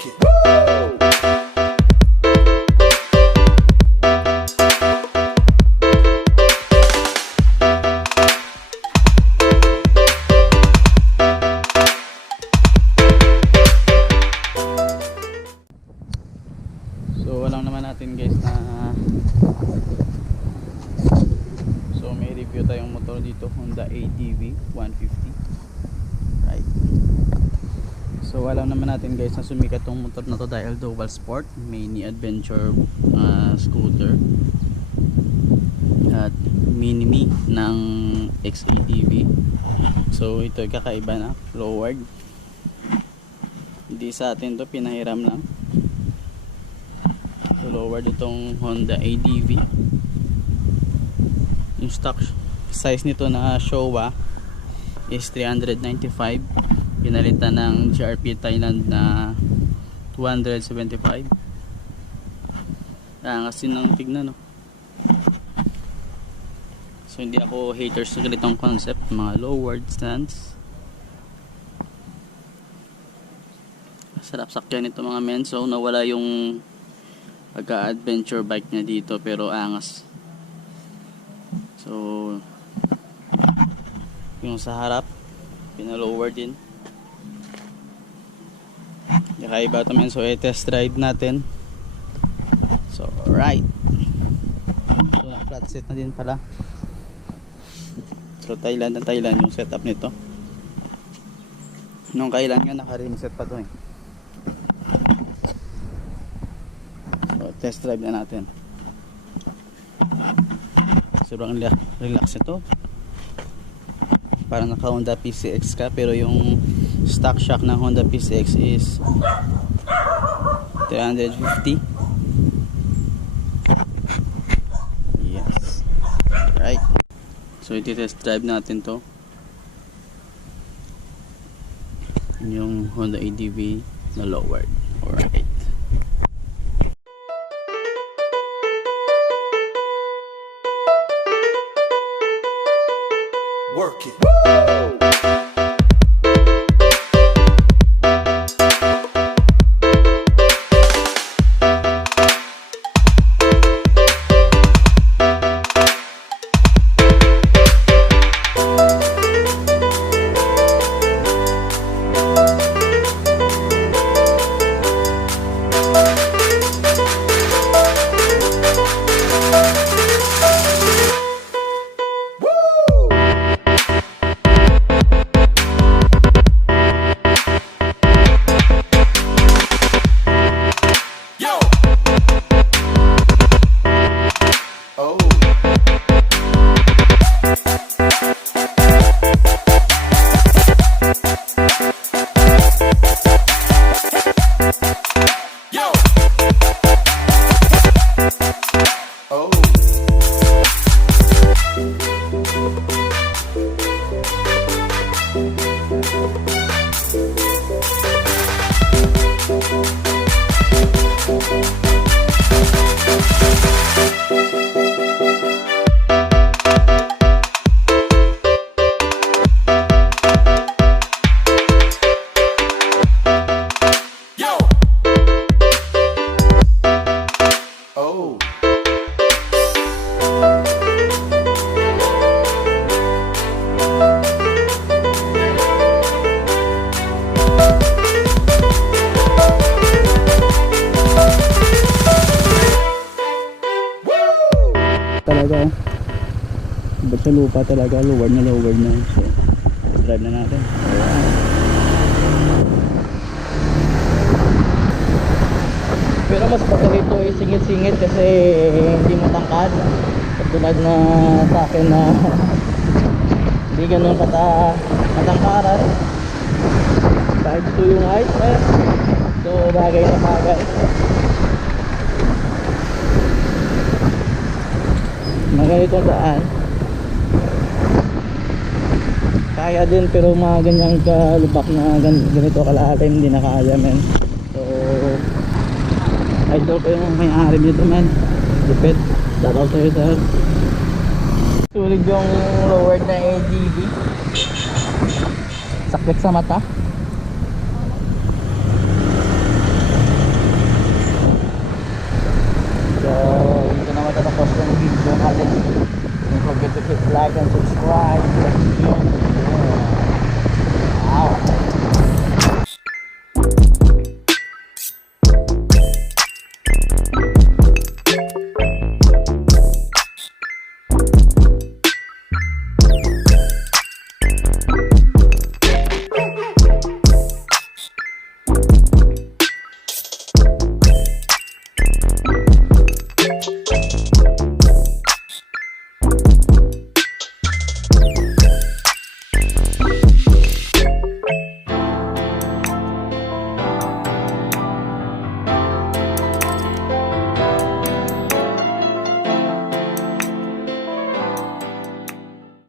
Work it. So alam naman natin guys na may review tayong motor dito, Honda ADV 150, right? So alam naman natin guys na sumikat tong motor na to dahil dual sport, mini adventure scooter at mini ng XADV. So ito kakaiba na, lowered. Hindi sa atin to, pinahiram lang. So lowered itong Honda ADV. Yung stock size nito na Showa is 395, pinalitan ng GRP Thailand na 275. Angas din ng tignan, no? So hindi ako haters sa ganitong concept, mga lowered stance. Sarap sakyan ito mga men. So nawala yung pagka-adventure bike niya dito, pero angas. So yung sa harap pinalower din, kakaiba ito men. So i-test ride natin. So alright, so flat set na din pala. So Thailand yung setup nito. Nung kailan nga naka-rim set pa to eh. So test drive na natin. Sobrang relax ito, parang naka Honda PCX ka, pero yung stock shock ng Honda PCX is 350. Yes, right. So iti-test drive natin to, yung Honda ADV na lowered. Alright. Work it. Talaga ba't sa lupa talaga, lowered na. So drive na natin. Pero mas patali ito isingit-singit kasi hindi matangkad, katulad na sa akin na hindi ganun matangkaran. 5'2" yung height eh. So bagay na bagay. Mga ganitong daan kaya din, pero mga ganyang kalubak na ganito kalalim hindi na kaya men. So idol ko yung may-ari dito men, lupit, daraw sa'yo sir. Sulig yung lowered na ADV, sakit sa mata. So, dito naman tatapos yung video natin. Don't forget to hit like and subscribe. Wow.